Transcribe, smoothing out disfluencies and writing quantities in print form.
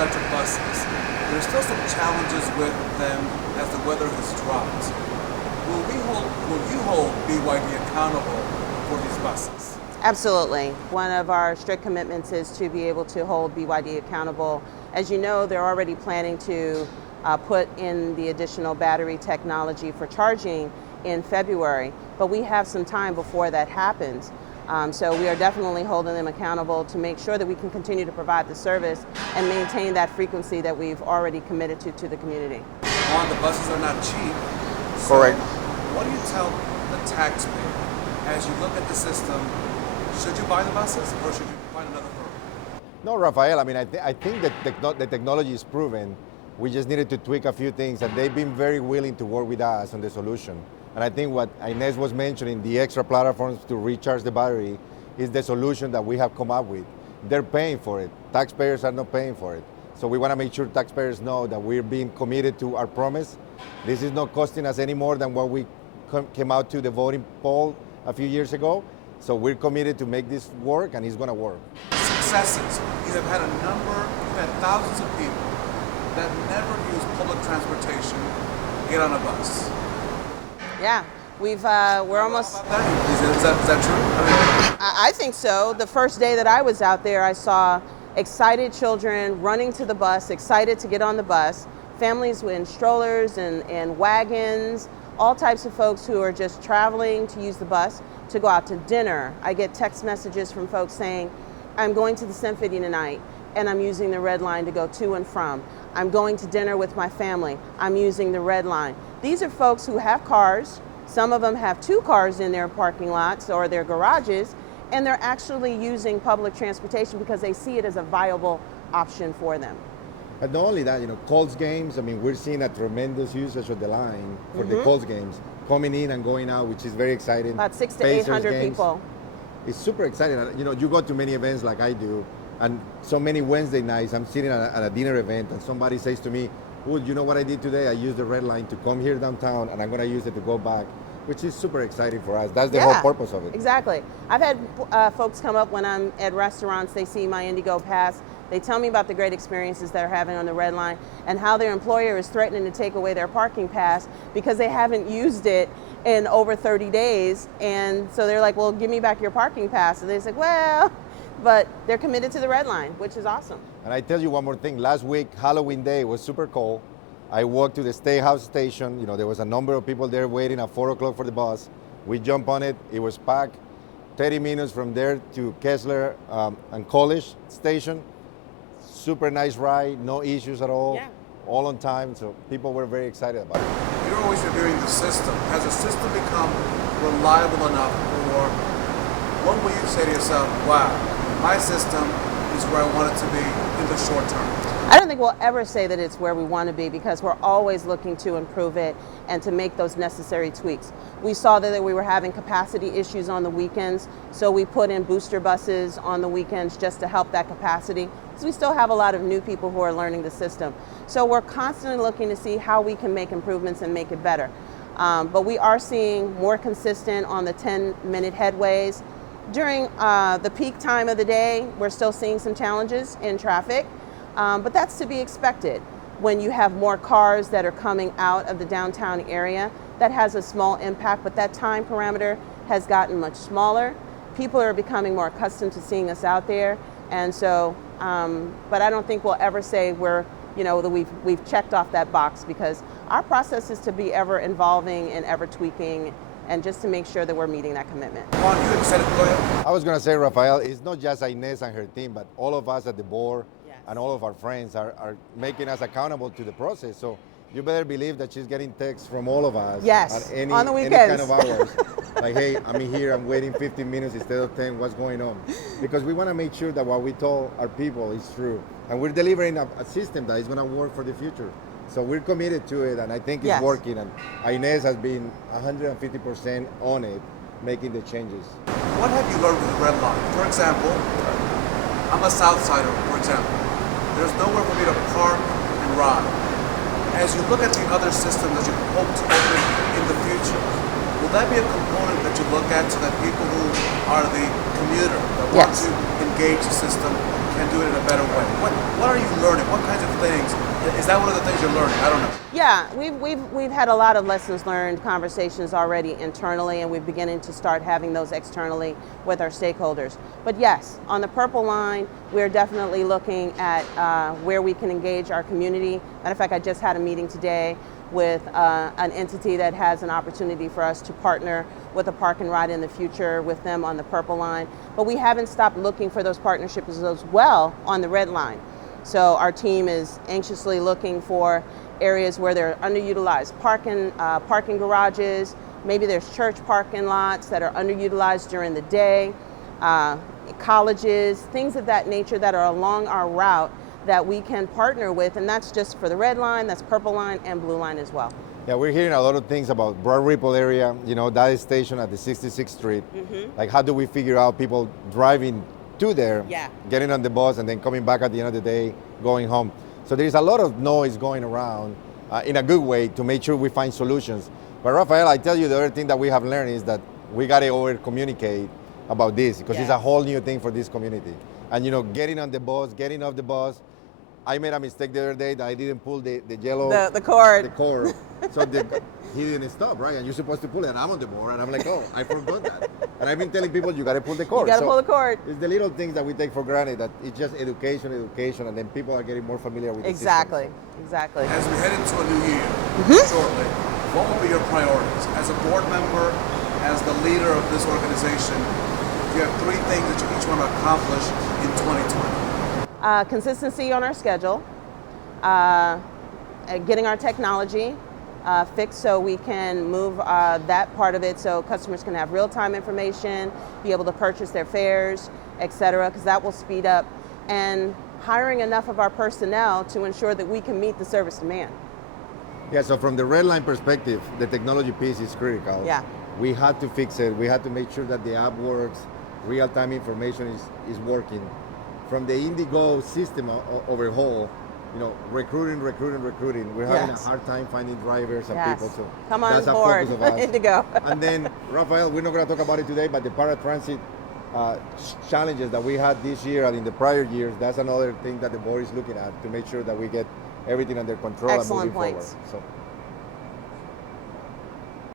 electric buses, there's still some challenges with them as the weather has dropped. Will you hold BYD accountable for these buses? Absolutely. One of our strict commitments is to be able to hold BYD accountable. As you know, they're already planning to put in the additional battery technology for charging in February, but we have some time before that happens. So we are definitely holding them accountable to make sure that we can continue to provide the service and maintain that frequency that we've already committed to the community. One, the buses are not cheap. Correct. What do you tell the taxpayer as you look at the system? Should you buy the buses or should you find another firm? No, Rafael, I mean, I think that the technology is proven. We just needed to tweak a few things, and they've been very willing to work with us on the solution. And I think what Inez was mentioning, the extra platforms to recharge the battery, is the solution that we have come up with. They're paying for it. Taxpayers are not paying for it. So we want to make sure taxpayers know that we're being committed to our promise. This is not costing us any more than what we came out to the voting poll a few years ago. So we're committed to make this work, and it's going to work. Successes. You have had you've had thousands of people that never use public transportation get on a bus. Yeah, we're almost. Is that true? I think so. The first day that I was out there, I saw excited children running to the bus, excited to get on the bus, families in strollers and wagons, all types of folks who are just traveling to use the bus to go out to dinner. I get text messages from folks saying, I'm going to the Symphony tonight and I'm using the red line to go to and from. I'm going to dinner with my family. I'm using the red line. These are folks who have cars. Some of them have 2 cars in their parking lots or their garages, and they're actually using public transportation because they see it as a viable option for them. But not only that, Colts games, I mean, we're seeing a tremendous usage of the line for the Colts games, coming in and going out, which is very exciting. About 600 to Pacers 800 games. people. It's super exciting. You go to many events like I do, and so many Wednesday nights, I'm sitting at a dinner event, and somebody says to me, well, you know what I did today? I used the red line to come here downtown, and I'm going to use it to go back, which is super exciting for us. That's the whole purpose of it. Exactly. I've had folks come up when I'm at restaurants, they see my IndyGo pass, they tell me about the great experiences they're having on the red line and how their employer is threatening to take away their parking pass because they haven't used it in over 30 days. And so they're like, well, give me back your parking pass. And they say, well, but they're committed to the red line, which is awesome. And I tell you one more thing. Last week, Halloween Day, was super cold. I walked to the State House station. There was a number of people there waiting at 4 o'clock for the bus. We jumped on it. It was packed. 30 minutes from there to Kessler and College Station. Super nice ride, no issues at all. Yeah. All on time, so people were very excited about it. You're always reviewing the system. Has the system become reliable enough, or when will you say to yourself, wow, my system is where I want it to be in the short term? I don't think we'll ever say that it's where we want to be because we're always looking to improve it and to make those necessary tweaks. We saw that we were having capacity issues on the weekends, so we put in booster buses on the weekends just to help that capacity, because we still have a lot of new people who are learning the system. So we're constantly looking to see how we can make improvements and make it better. But we are seeing more consistent on the 10-minute headways. During the peak time of the day, we're still seeing some challenges in traffic. But that's to be expected. When you have more cars that are coming out of the downtown area, that has a small impact, but that time parameter has gotten much smaller. People are becoming more accustomed to seeing us out there, and so, but I don't think we'll ever say that we've checked off that box, because our process is to be ever evolving and ever tweaking, and just to make sure that we're meeting that commitment. Juan, you excited to go ahead? I was going to say, Rafael, it's not just Inez and her team, but all of us at the board. Yes. And all of our friends are making us accountable to the process. So you better believe that she's getting texts from all of us. Yes, at on the any weekends. kind of hours. Like, hey, I'm here, I'm waiting 15 minutes instead of 10, what's going on? Because we want to make sure that what we told our people is true. And we're delivering a system that is going to work for the future. So we're committed to it, and I think it's working. And Inez has been 150% on it, making the changes. What have you learned with the red line? For example, I'm a Southsider, for example. There's nowhere for me to park and ride. As you look at the other systems that you hope to open in the future, will that be a component that you look at so that people who are the commuter that want to engage the system can do it in a better way? What are you learning? What kinds of things? Is that one of the things you're learning? I don't know. Yeah, we've had a lot of lessons learned conversations already internally, and we're beginning to start having those externally with our stakeholders. But yes, on the Purple Line, we're definitely looking at where we can engage our community. Matter of fact, I just had a meeting today with an entity that has an opportunity for us to partner with a park and ride in the future with them on the Purple Line. But we haven't stopped looking for those partnerships as well on the Red Line. So our team is anxiously looking for areas where there are underutilized parking garages. Maybe there's church parking lots that are underutilized during the day, colleges, things of that nature that are along our route that we can partner with, and that's just for the Red Line, that's Purple Line and Blue Line as well. Yeah, we're hearing a lot of things about Broad Ripple area, that station at the 66th Street. Mm-hmm. Like, how do we figure out people driving to there, Yeah. getting on the bus, and then coming back at the end of the day, going home? So there is a lot of noise going around in a good way to make sure we find solutions. But Rafael, I tell you, the other thing that we have learned is that we got to over-communicate about this, because it's a whole new thing for this community. And getting on the bus, getting off the bus. I made a mistake the other day that I didn't pull the yellow the cord. The cord. So he didn't stop, right? And you're supposed to pull it, and I'm on the board, and I'm like, oh, I forgot that. And I've been telling people, you got to pull the cord. You got to pull the cord. It's the little things that we take for granted, that it's just education, and then people are getting more familiar with Exactly, the system. exactly. As we head into a new year shortly, what will be your priorities? As a board member, as the leader of this organization, you have three things that you each want to accomplish in 2020. Consistency on our schedule, getting our technology fixed so we can move that part of it so customers can have real-time information, be able to purchase their fares, et cetera, because that will speed up, and hiring enough of our personnel to ensure that we can meet the service demand. Yeah, so from the Red Line perspective, the technology piece is critical. Yeah. We had to fix it. We had to make sure that the app works, real-time information is working. From the IndyGo system overhaul, recruiting. We're having a hard time finding drivers and people. So come on that's board, a focus of us. IndyGo. And then, Rafael, we're not going to talk about it today, but the paratransit challenges that we had this year and in the prior years, that's another thing that the board is looking at to make sure that we get everything under control. Excellent and moving points. forward. So.